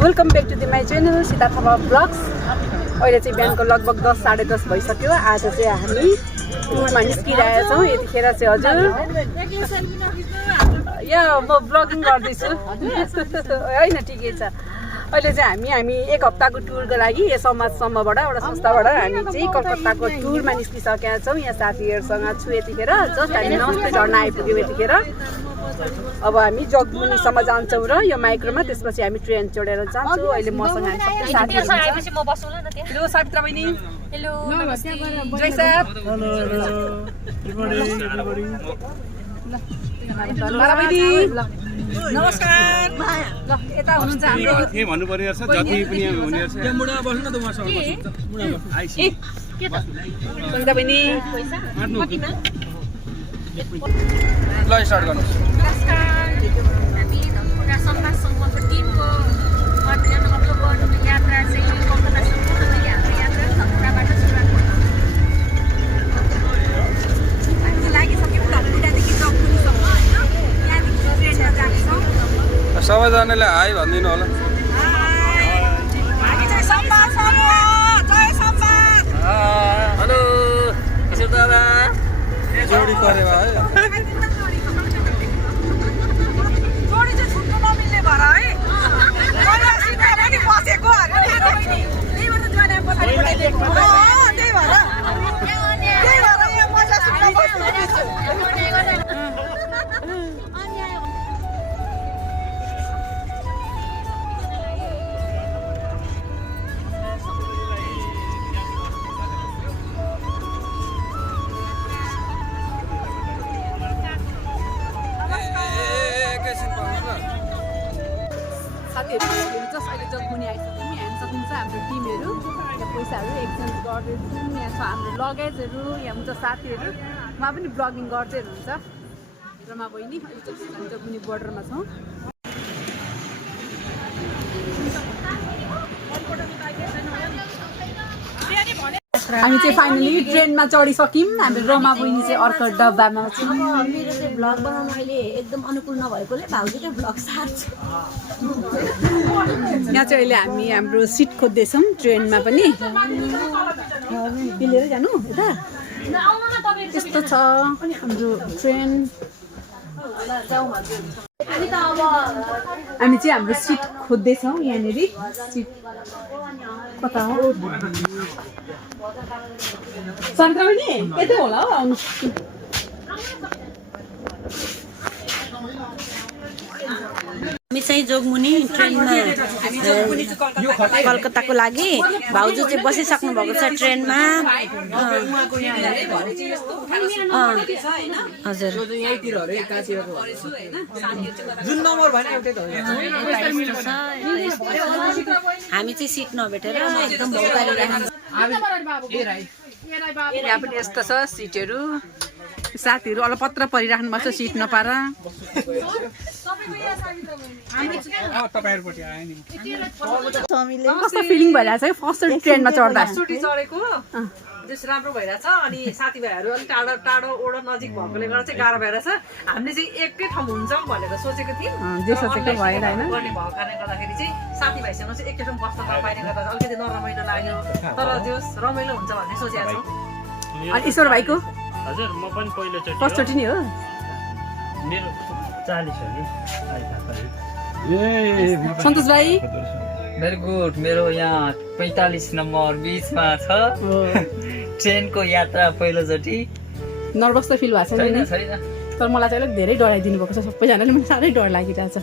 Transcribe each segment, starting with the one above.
Welcome back to my channel Sita Thapa blogs. अहिले चाहिँ बिहानको लगभग 10 साढे 10 भइसक्यो। आज चाहिँ हामी टुरमा निस्किरहेका छौँ। यतिखेर चाहिँ हजुर यहाँ म ब्लगिङ गर्दैछु होइन, ठिकै छ। अहिले चाहिँ हामी एक हप्ताको टुरको लागि यो समाजसम्मबाट एउटा संस्थाबाट हामी चाहिँ कलकत्ताको टुरमा निस्किसकेका छौँ। यहाँ साथीहरूसँग छु। यतिखेर जस्ट हामी नमस्ते झर्ना आइपुग्यौँ। यतिखेर अब हामी जगमुनीसम्म जान्छौँ र यो माइक्रोमा, त्यसपछि हामी ट्रेन चढेर जान्छौँ। अहिले मसँग हामी सबै साथीहरू छ। हेलो सावित्रा बहिनी। हेलो जय साहब। नमस्कार। ल यता हुनुहुन्छ हाम्रो के भन्नु पर्यो छ, जति पनि हुने छ। यहाँ मुडा बस्नु न त, उहाँसँग बस्नु के त सन्ता बहिनी कतिमा ल स्टार्ट गर्नुस्। नमस्कार। हामी धनकुटा समाज समूहको टिमको यात्रा चाहिँ कलकत्तासम्म हाम्रो यात्रा धनकुटाबाट सुरुवात गर्छौँ। हामी लागिसक्यौँ धनकुटादेखि जगमुनीसम्म होइन। यहाँदेखि ट्रेनमा जानेछौँ। सबैजनाले हाई भनिदिनु होला। हामी चाहिँ समाज समूह जय समाज। हेलो किशोर दादा जोडी परेको है। जोडी चाहिँ छुट्नु नमिल्ने भएर है। पहिला सिधा पनि बसेको त्यही भएर जोडी पछाडि पठाइदिएको। त्यही भएर यहाँ मजा सुन्न बस्छु। जस्ट अहिले जगमुनी आइसक्यौँ। यहाँ हेर्न सक्नुहुन्छ हाम्रो टिमहरू। यहाँ पैसाहरू एक्सचेन्ज गर्दैछौँ। यहाँ छ हाम्रो लगेजहरू। यहाँ हुन्छ साथीहरू। उहाँ पनि ब्लगिङ गर्दै हुनुहुन्छ। रमा बहिनी अहिले चाहिँ जगमुनी बोर्डरमा छौँ। हामी चाहिँ फाइनली ट्रेनमा चढिसक्यौँ। हाम्रो रमा बहिनी चाहिँ अर्को डब्बामा छ। मेरो चाहिँ भ्लग बनाउन अहिले एकदम अनुकूल नभएकोले भाउजूले भ्लग सार्छ। यहाँ चाहिँ अहिले हामी हाम्रो सिट खोज्दैछौँ ट्रेनमा पनि। पिलेर जानु यता त्यस्तो छ हाम्रो ट्रेन। हामी चाहिँ हाम्रो सिट खोज्दैछौँ। यहाँनिर सिट कता हो सन्ता पनि यतै होला हौ। आउनु हामी चाहिँ जोगमुनी ट्रेनमा कलकत्ताको लागि भाउजू चाहिँ बसिसक्नु भएको छ ट्रेनमा। हजुर हामी चाहिँ सिट नभेटेर एकदम यहाँ पनि यस्तो छ सिटहरू। साथीहरू अलपत्र परिराख्नु भएको छ सिट नपाएर। कस्तो फिलिङ भइरहेछ है फर्स्ट ट्रेनमा चढ्दा? चढेको जस राम्रो भइरहेछ। अनि साथीभाइहरू अलिक टाढो टाढो ओडो नजिक भएकोले गर्दा चाहिँ गाह्रो भइरहेछ। हामीले चाहिँ एकै ठाउँ हुन्छौँ भनेर सोचेको थियौँ। जे सोचेको भएन होइन। गर्ने भएको कारणले गर्दाखेरि चाहिँ साथीभाइसँग चाहिँ एकै ठाउँ बस्न नपाइने गर्दा अलिकति नरमाइलो लाग्यो। तर त्यो रमाइलो हुन्छ भन्ने सोचेको छौँ। अनि ईश्वर भाइको हजुर म पनि पहिलोचोटि फर्स्टचोटि नि हो। मेरो 40 हो नि। सन्तोष भाइ भेरी गुड। मेरो यहाँ 45 नम्बर बिचमा छ। ट्रेनको यात्रा पहिलोचोटि। नर्भस त फिल भएको छैन? तर मलाई चाहिँ अलिक धेरै डराइदिनु भएको छ सबैजनाले। मलाई साह्रै डर लागिरहेछ।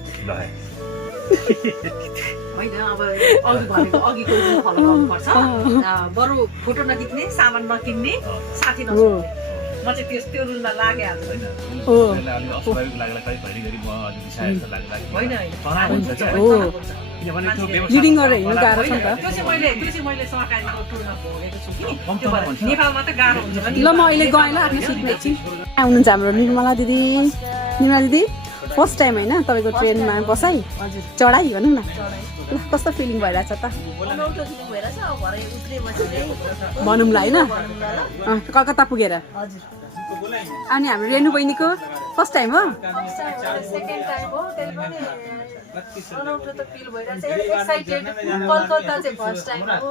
होइन अब अघिको फलो गर्नुपर्छ। बरु फोटो नखिच्ने, सामान नकिन्ने, साथी नसोध्ने। म चाहिँ त्यो रुलमा लागिहाल्छु। रिडिङ गरेर हिँड्नु गाह्रो छ नि त। त्यो चाहिँ मैले सहकारीको टुरमा भोगेको छु कि नेपालमा त गाह्रो हुन्छ। ल म अहिले गएँ ल आफ्नो सिटमा एकछिन। आउनुहुन्छ हाम्रो निर्मला दिदी। निर्मला दिदी फर्स्ट टाइम होइन तपाईँको ट्रेनमा बसाइ? हजुर चढाइ भनौँ न। ल कस्तो फिलिङ भइरहेछ त? भनौँ ल होइन। कलकत्ता पुगेर। अनि हाम्रो रेणु बहिनीको फर्स्ट टाइम हो सेकेन्ड टाइम हो त्यही पनि अनौठो त फिल भइरहेछ एक्साइटेड कलकत्ता चाहिँ फर्स्ट टाइम हो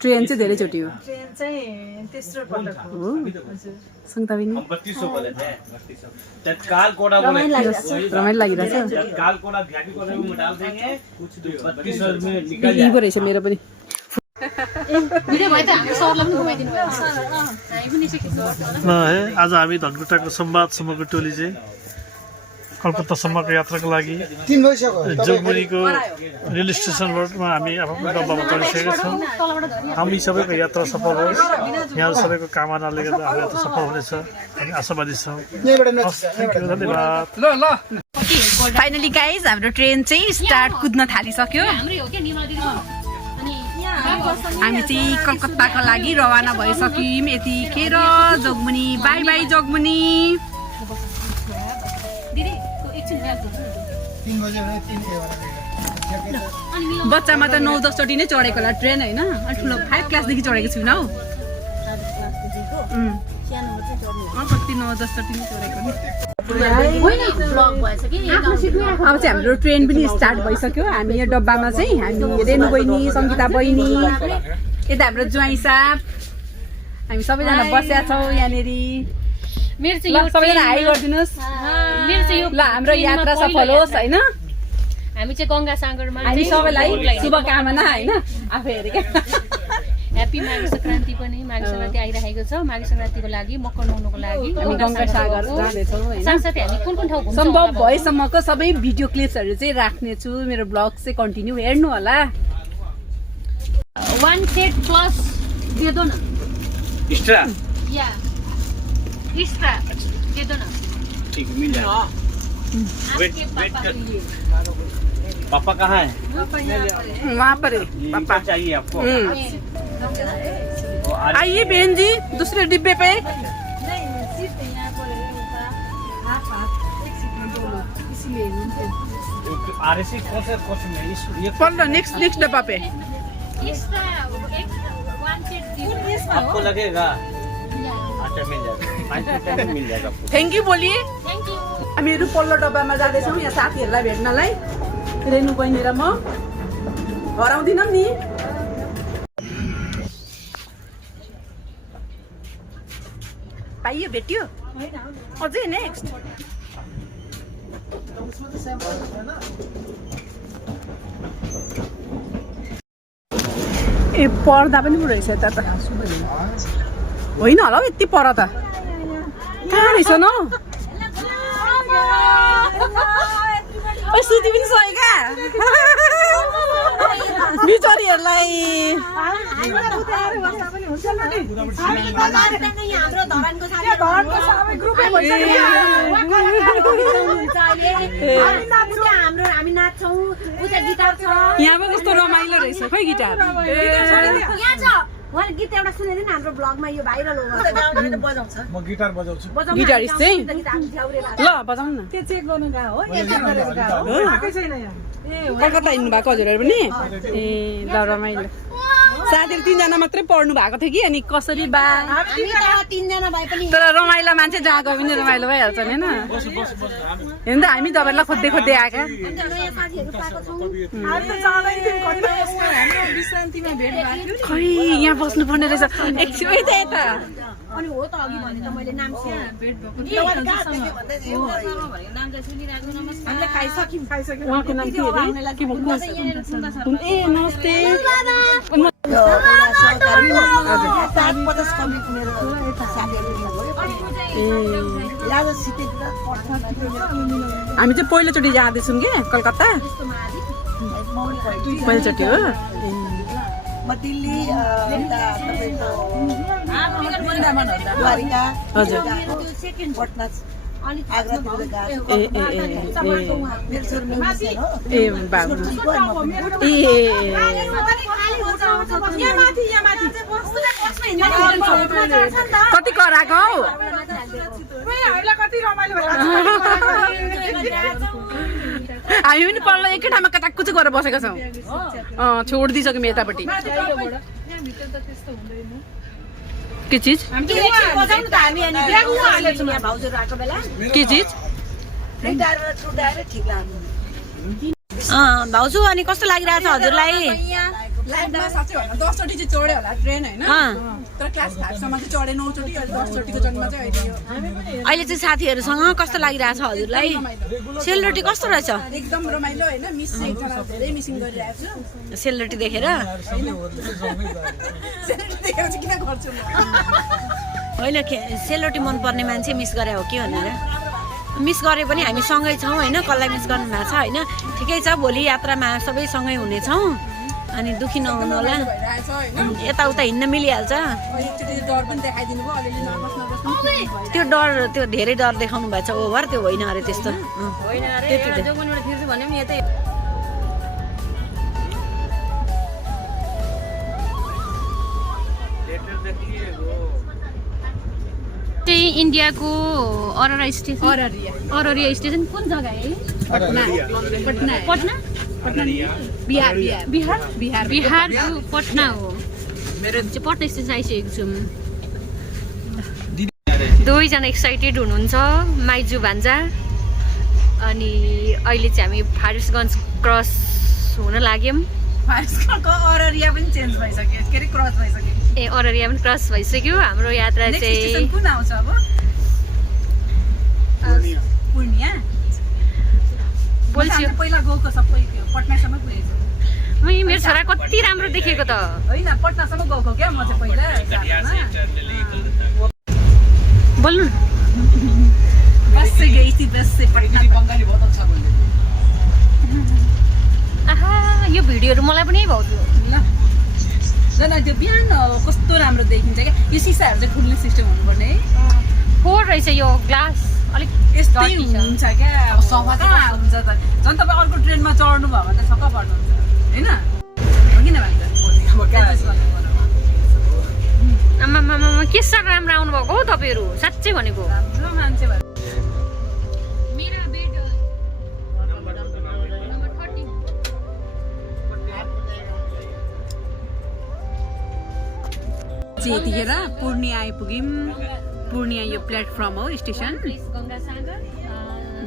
ट्रेन चाहिँ धेरैचोटि हो ट्रेन चाहिँ तेस्रो पटक हो हजुर सङ्गीता बहिनी तत्काल कोड़ा रमाइलो लागिरहेछ रमाइलो लागिरहेछ तत्काल कोड़ा भ्यापी कोड़ा में डाल देंगे कुछ 32 में निकल यही पो रहेछ मेरो पनि आज हामी धनकुटाको संवादसम्मको टोली चाहिँ कलकत्तासम्मको यात्राको लागि जोगमुनीको रेल स्टेसनमा हामी आफ्नो डब्बामा चढिसकेका छौँ। हामी सबैको यात्रा सफल होस्, यहाँ सबैको कामनाले गर्दा हाम्रो यात्रा सफल हुनेछ, हामी आशावादी छौँ। धन्यवाद। फाइनली गाइज हाम्रो ट्रेन चाहिँ स्टार्ट कुद्न थालिसक्यो। हामी चाहिँ कलकत्ताको लागि रवाना भइसक्यौँ यतिखेर। जोगमुनी बाई बाई जोगमुनी। बच्चामा त 9-10 चोटि नै चढेको होला ट्रेन होइन, ठुलो 5 क्लासदेखि चढेको छुइनँ हौ। कति 9-10 चोटि नै चढेको नि। अब चाहिँ हाम्रो ट्रेन पनि स्टार्ट भइसक्यो। हामी यो डब्बामा चाहिँ हामी रेणु बहिनी, सङ्गीता बहिनी, यता हाम्रो ज्वाइँ साहब, हामी सबैजना बसेका छौँ यहाँनिर। सबैजना हाई गरिदिनुहोस्। ल हाम्रो यात्रा सफल होस् होइन। हामी चाहिँ गङ्गा सागरमा हामी सबैलाई शुभकामना होइन आफै हेरेको। ह्याप्पी माघे सङ्क्रान्ति पनि माघे सङ्क्रान्ति आइरहेको छ। माघे सङ्क्रान्तिको लागि मकर नुहाउनुको लागि हामी गङ्गा सागर जाँदैछौँ होइन। साथसाथै हामी कुन कुन ठाउँ घुम्छौँ सम्भव भएसम्मको सबै भिडियो क्लिप्सहरू चाहिँ राख्नेछु। मेरो ब्लग चाहिँ कन्टिन्यू हेर्नु होला। 1 सेट प्लस दे दो न एक्स्ट्रा या एक्स्ट्रा दे दो न। ठीक मिल जाएगा। वेट कर। पापा कहाँ है? वहाँ पर है पापा चाहिए आपको? आइए बहन जी दूसरे डिब्बे पे। आरएसी कौन से में ये पल्लो नेक्स्ट डब्बा पे। एक्स्ट्रा 1 सेट दे दो। आपको लगेगा? अच्छा मिल जाएगा, 5 रुपये में मिल जाएगा आपको। थ्याङ्क यू बोलिए। Thank you. हामीहरू पल्लो डब्बामा जाँदैछौँ यहाँ साथीहरूलाई भेट्नलाई। रेणु बहिनी र म हराउँदिनौँ नि। पाइयो भेट्यो अझै नेक्स्ट। ए पर्दा पनि पो रहेछ यता त होइन होला हौ यति पर त कहाँ रहेछ न सुती पनि सही क्या बिचरीहरूलाई। यहाँ पनि कस्तो रमाइलो रहेछ खै गिटार। उहाँले गीत एउटा सुनाइदिनु हाम्रो ब्लगमा यो भाइरल हो। म गिटार बजाउँछु। गिटारिस्ट चाहिँ ल बजाउनु न। त्यो चेक गर्नु गएको हो कलकत्ता हिँड्नु भएको हजुरहरू पनि? ए ल रमाइलो। साथीहरू 3 जना मात्रै पढ्नु भएको थियो कि अनि कसरी बा 3 जना भए पनि तर रमाइलो मान्छे जहाँ गयो पनि रमाइलो भइहाल्छ नि होइन। हेर्नु त हामी तपाईँहरूलाई खोज्दै खोज्दै आएका। खै यहाँ बस्नुपर्ने रहेछ एकछिन यता यता। अनि हो त अघि भने त मैले नाम हामीले खाइसक्यौँ। उहाँको नाम के अरे? के भन्नु? ए नमस्ते। हामी चाहिँ पहिलोचोटि जाँदैछौँ कि कलकत्ता। पहिलोचोटि हो। म दिल्ली द्वारिका हजुर पटना आग्रातिर गएको। ए ए मेरो छोरो म्युजिसियन हो। ए बाबु ए कति कराएको हौ। हामी पनि पल्लो एकै ठाउँमा कताकुच गरेर बसेका छौँ। छोडिदिइसक्यौँ यतापट्टि। के चिज के चिज भाउजू अनि कस्तो लागिरहेछ हजुरलाई साँच्चै भन्दा 10 चोटि चाहिँ चढ्यो होला ट्रेन हैन तर क्लास 5 सम्म चाहिँ चढे 9 चोटि 10 चोटिको जन्ममा चाहिँ अहिले चाहिँ साथीहरुसँग कस्तो लागिरहेछ हजुरलाई सेलरोटी कस्तो रहेछ एकदम रमाइलो हैन मिस एकजना धेरै मिसिङ गरिरहेको छु सेलरोटी देखेर सेलरोटी देखेर चाहिँ किन गर्छु म होइन सेलरोटी मन पर्ने मान्छे मिस गरे हो कि भनेर मिस गरे पनि हामी सँगै छौँ हैन कसलाई मिस गर्नु भएको छ हैन ठिकै छ भोलि यात्रामा सबै सँगै हुनेछौँ अनि दुखी नहुनु होला यताउता हिँड्न मिलिहाल्छ त्यो डर त्यो धेरै डर देखाउनु भएको छ ओभर त्यो होइन अरे त्यस्तो इन्डियाको अररिया स्टेसन कुन जग्गा है पटना बिहारको पटना हो मेरो चाहिँ पटना स्टेसन आइसकेको छु दुवैजना एक्साइटेड हुनुहुन्छ माइजू भान्जा अनि अहिले चाहिँ हामी फारसगञ्ज क्रस हुन लाग्यौँ अररिया पनि चेन्ज भइसक्यो के अरे क्रस भइसक्यो ए अररिया पनि क्रस भइसक्यो हाम्रो यात्रा चाहिँ कुन आउँछ अब पूर्णिया बोल्छु पहिला गएको सबै पटनासम्म पुगेको मेरो छोरा कति राम्रो देखेको त होइन पटनासम्म गएको क्या म चाहिँ पहिला बोल्नु बस से गई थी बस से पटना बंगाली बहुत अच्छा बोल्दै आहा यो भिडियोहरु मलाई पनि भाउँथ्यो ल न त्यो बिहान कस्तो राम्रो देखिन्छ क्या यो सिसाहरु चाहिँ खुल्ने सिस्टम हुनुपर्ने है फोर रहेछ यो ग्लास अलिक यस्तै हुन्छ क्या अब सफा कहाँ हुन्छ त झन् तपाईँ अर्को ट्रेनमा चढ्नु भयो भने त छक्क पर्नुहुन्छ हैन हो किन भन्छ आमा के साह्रो राम्रो आउनु भएको हो तपाईहरु साच्चै भनेको राम्रो मान्छे भएर मेरा बेड नम्बर 13 यतिखेर पूर्णिया आइपुग्यौँ पूर्णिया यो प्लेटफर्म हो स्टेसन गंगासागर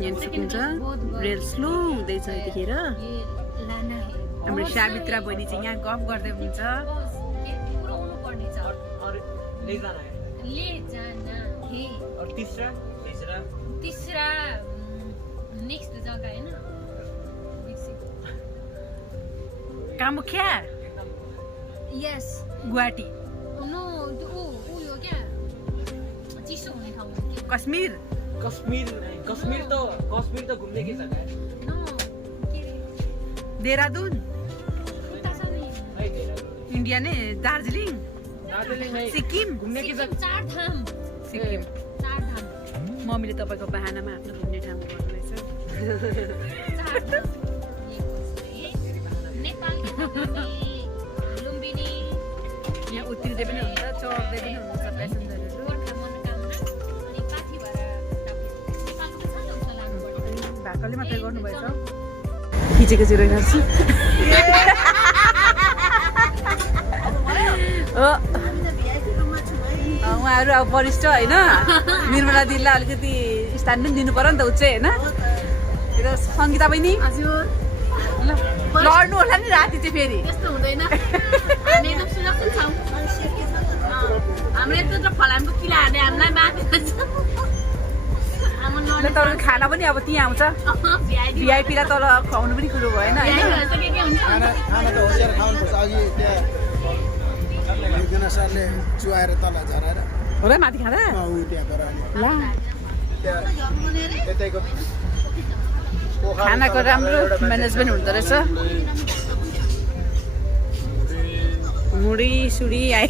यहाँ सक्नुहुन्छ रेल स्लो हुँदैछ यतिखेर हाम्रो सावित्रा बहिनी चाहिँ यहाँ गफ गर्दै हुनुहुन्छ तीसरा नेक्स्ट जग्गा हैन कामुख्या यस गुवाहाटी नो ओ यो क्या चिसो हुने ठाउँ कश्मीर कश्मीर त घुम्ने के छ नो के देहरादून उता छ नि इन्डिया नै दार्जिलिङ सिक्किम घुम्ने के छ चार धाम सिक्किम चार धाम मम्मीले तपाईँको बहानामा आफ्नो घुम्ने ठाउँ गर्नुहुनेछ चार धाम नेपाल लुम्बिनी यहाँ उत्रिँदै पनि हुन्छ चढ्दै पनि हुन्छ प्यासेन्जरहरू गोर्खा मनोकामना अनि पाथी भएर नेपालको छ नि उता लाग्नुपर्छ भाकलले मात्रै गर्नुभएछ खिचेको चाहिँ रहेछ उहाँहरू अब वरिष्ठ होइन निर्मला दिदीलाई अलिकति स्थान पनि दिनु पर्यो नि त उच्चै होइन त्यो सङ्गीता बहिनी हजुर लड्नु होला नि राति चाहिँ फेरि त्यस्तो हुँदैन हामी एकदम सुरक्षित छौँ हाम्रो यत्रो फलामको किला हाने हामीलाई माथि तर खाना पनि अब त्यहीँ आउँछ भिआइपीलाई तर खुवाउनु पनि कुरो भएन होइन चुहाएर तल झराएर हो र माथि खाँदा खानाको राम्रो म्यानेजमेन्ट हुँदो रहेछ मुडी सुडी आए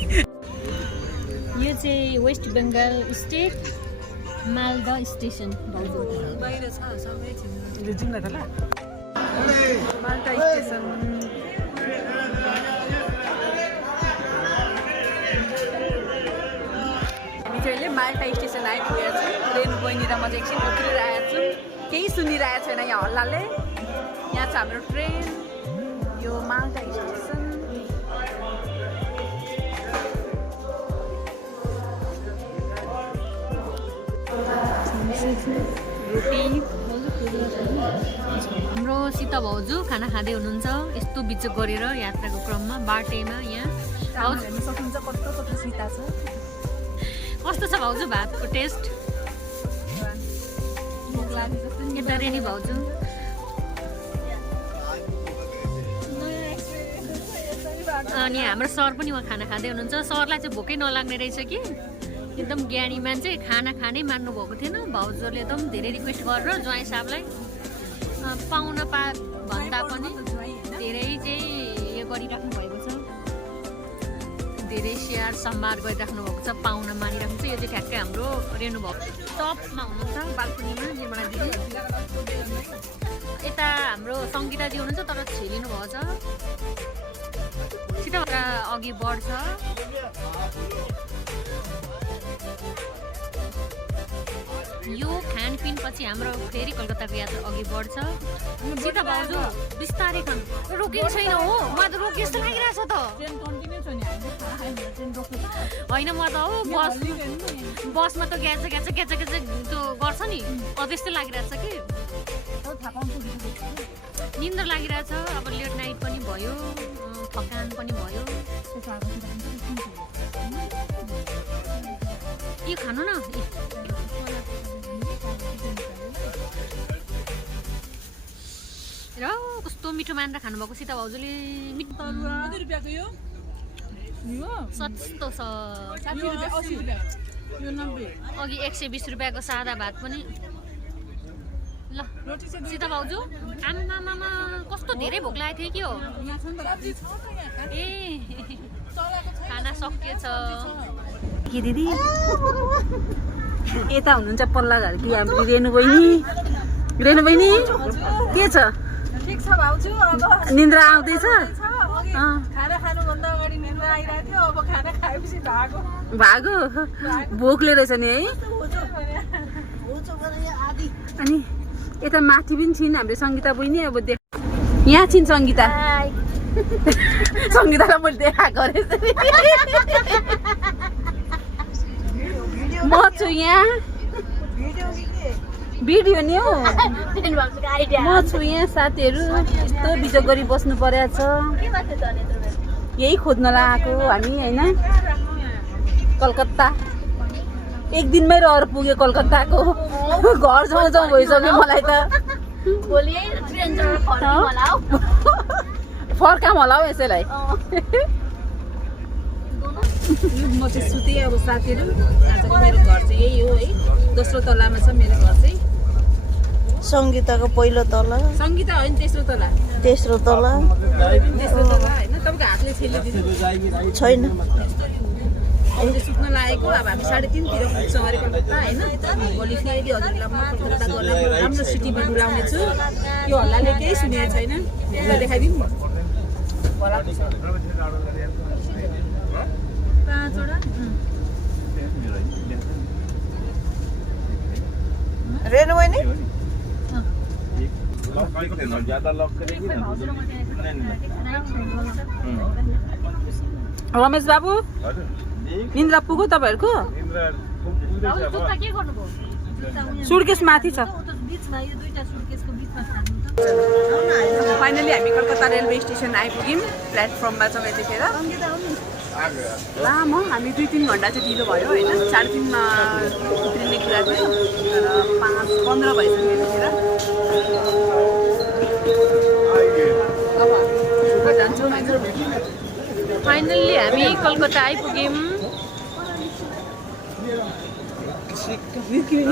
यो चाहिँ वेस्ट बेङ्गाल स्टेट मालदा स्टेसन बाहिर छ सबै जाउँ न त ल मालदा स्टेसन हामी चाहिँ अहिले मालदा स्टेसन आइपुगेको छौँ रेणु बहिनी र म चाहिँ एकछिन उत्रिरहेको छु केही सुनिरहेको छैन यहाँ हल्लाले यहाँ छ हाम्रो ट्रेन यो मालदा स्टेसन रोटी। हाम्रो सीता भाउजू खाना खाँदै हुनुहुन्छ यस्तो बिचक गरेर यात्राको क्रममा बाटेमा यहाँ। हेर्न सक्नुहुन्छ कस्तो कस्तो सीता छ। कस्तो छ भाउजू भातको टेस्ट? यता रेनी भाउजू अनि हाम्रो सर पनि उहाँ खाना खाँदै हुनुहुन्छ। सरलाई चाहिँ भोकै नलाग्ने रहेछ कि एकदम ज्ञानी मान्छे, खाना खानै मान्नु भएको थिएन। भाउजूले एकदम धेरै रिक्वेस्ट गरेर ज्वाइँ साहबलाई पाउन भन्दा पनि धेरै चाहिँ यो गरिराख्नु भएको छ, धेरै स्याहार सम्हार गरिराख्नु भएको छ, पाउन मानिराख्नु छ। यो चाहिँ ठ्याक्कै हाम्रो रेनु भएको टपमा हुनुहुन्छ बाल्कुनीमा निर्मला दिदी। यता हाम्रो सङ्गीताजी हुनुहुन्छ तर छेलिनु भएको छ। सीता अघि बढ्छ। यो खानपिन पछि हाम्रो फेरि कलकत्ताको यात्रा अघि बढ्छ। सीता भाउजू बिस्तारै खानु, रोकेको छैन हो। मलाई त रोके जस्तो लागिरहेछ त। होइन म त हो बसमा त ग्याच त्यो गर्छ नि त्यस्तै लागिरहेछ कि निन्द्रा लागिरहेछ। अब लेट नाइट पनि भयो, थकान पनि भयो। यो खानु न र कस्तो मिठो मानेर खानुभएको सीता भाउजूले। सस्तो छ। अघि 120 रुपियाँको सादा भात पनि। ल सीता भाउजू आमामामा कस्तो धेरै भोक लागेको थियो कि हो। ए खाना सकिएछ के दिदी यता हुनुहुन्छ पल्ला घर कि हाम्रो रेनु बहिनी। रेनु बहिनी के छ? ठिक छ भाउजू। अब निन्द्रा आउँदैछ? खाना खानुभन्दा अगाडि निन्द्रा आइरहेको थियो, अब खाना खाएपछि भागो भोकले रहेछ नि है। अनि यता माथि पनि छिन् हाम्रो सङ्गीता बहिनी। अब देख यहाँ छिन् सङ्गीता। सङ्गीतालाई मैले देखाएको रहेछ। म छु यहाँ भिडियो नि हो। म छु यहाँ साथीहरू। यस्तो बिजो गरी बस्नु परेको छ। यही खोज्न लगाएको हामी होइन। कलकत्ता एक दिनमै रहर पुग्यो कलकत्ताको। घर जाउँ जाउँ भइसक्यो मलाई त। फर्काम होला हौ यसैलाई। म चाहिँ सुतेँ अब साथीहरू। आजको मेरो घर चाहिँ यही हो है। दोस्रो तलामा छ मेरो घर चाहिँ। सङ्गीताको पहिलो तला, सङ्गीता होइन तेस्रो तला। तेस्रो तला तेस्रो तला होइन। तपाईँको हातले छेलिदिनु छैन। अब चाहिँ सुत्न लागेको। अब हामी 3:30 पुग्छौँ अरे कलकत्ता होइन। भोलि फेरि हजुरलाई म कलकत्ता गएर राम्रो सिटी भिडियो लाउने छु। यो हल्लाले केही सुनेको छैन। देखाइदिउँ न। रेनु बहिनी रमेश बाबु निन्द्रा पुग्यो तपाईँहरूको? सुर्केस माथि छ। फाइनली हामी कलकत्ता रेलवे स्टेसन आइपुग्यौँ। प्लेटफर्ममा छौँ यतिखेर। लामो हामी 2-3 घन्टा चाहिँ ढिलो भयो होइन। 3:30मा उत्रिने कुरा थियो तर 5:15 भइसक्यो यतिखेर। अब हामी जान्छौँ। फाइनल्ली हामी कलकत्ता आइपुग्यौँ।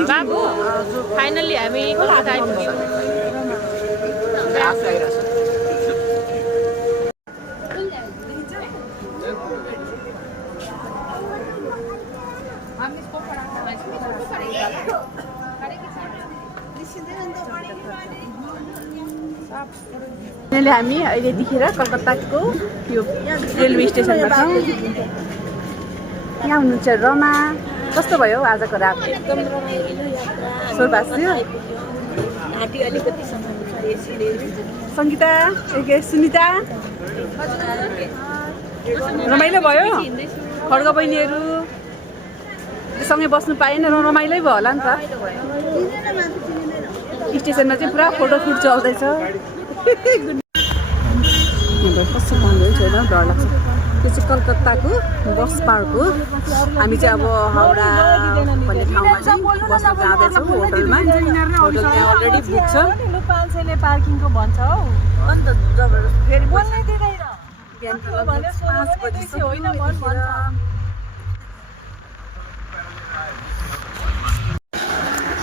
बाबु फाइनल्ली हामी कलकत्ता आइपुग्यौँ। हामी अहिले देखेर कलकत्ताको यो रेलवे स्टेसनमा छौँ। यहाँ हुनुहुन्छ रमा। कस्तो भयो आजको रात? एकदम रमाइलो यात्रा। सुरबास्यो घाँटी अलिकति सङ्गीता सुनिता रमाइलो भयो। खड्ग बहिनीहरू सँगै बस्नु पाएन। रमाइलै भयो होला नि त। स्टेसनमा चाहिँ पुरा फोटोसुट चल्दैछ। कस्तो पाउँदैन छैन, डर लाग्छ। त्यो चाहिँ कलकत्ताको बस पार्क हो। हामी चाहिँ अब हाउडा भन्ने ठाउँमा चाहिँ बस्न जाँदैछौँ होटलमा। होटल त्यहाँ अलरेडी बुक छ। मान्छेले पार्किङको भन्छ हौ, अन्त जबरजस्त फेरि बोल्नै दिँदैन। बिहान भने 5 बजी होइन भन्छ।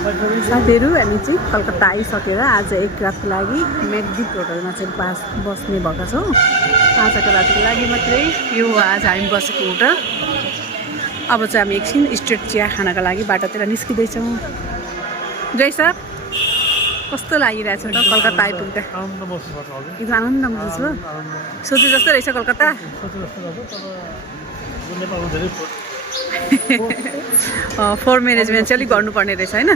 साथीहरू हामी चाहिँ कलकत्ता आइसकेर आज एक रातको लागि मेकडिप होटलमा चाहिँ बस्ने भएका छौँ। आजको रातको लागि मात्रै यो हो आज हामी बसेको होटल। अब चाहिँ हामी एकछिन स्ट्रिट चिया खानाको लागि बाटोतिर निस्किँदैछौँ। जय सर, कस्तो लागिरहेछ त कलकत्ता आइपुग्दा? एकदम आनन्द महसुस भयो। सोचे जस्तो रहेछ कलकत्ता। फोर म्यानेजमेन्ट चाहिँ अलिक गर्नुपर्ने रहेछ होइन?